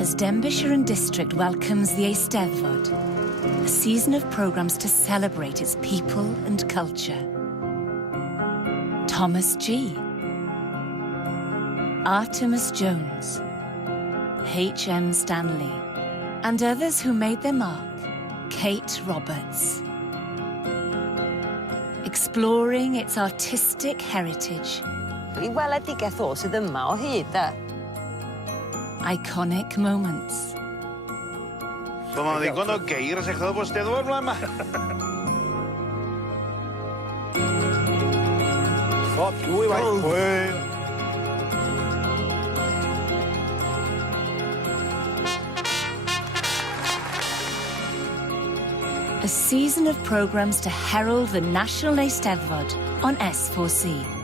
As Denbighshire and District welcomes the Eisteddfod, a season of programmes to celebrate its people and culture. Thomas G, Artemis Jones, H.M. Stanley, and others who made their mark, Kate Roberts. Exploring its artistic heritage. I weledigaeth o sydd yma o hyd, da. Iconic moments. So mae'n ddigon o geir as eich bod Steddfod rwan ma. Ffod, dwy waith. A season of programmes to herald the National Eisteddfod on S4C.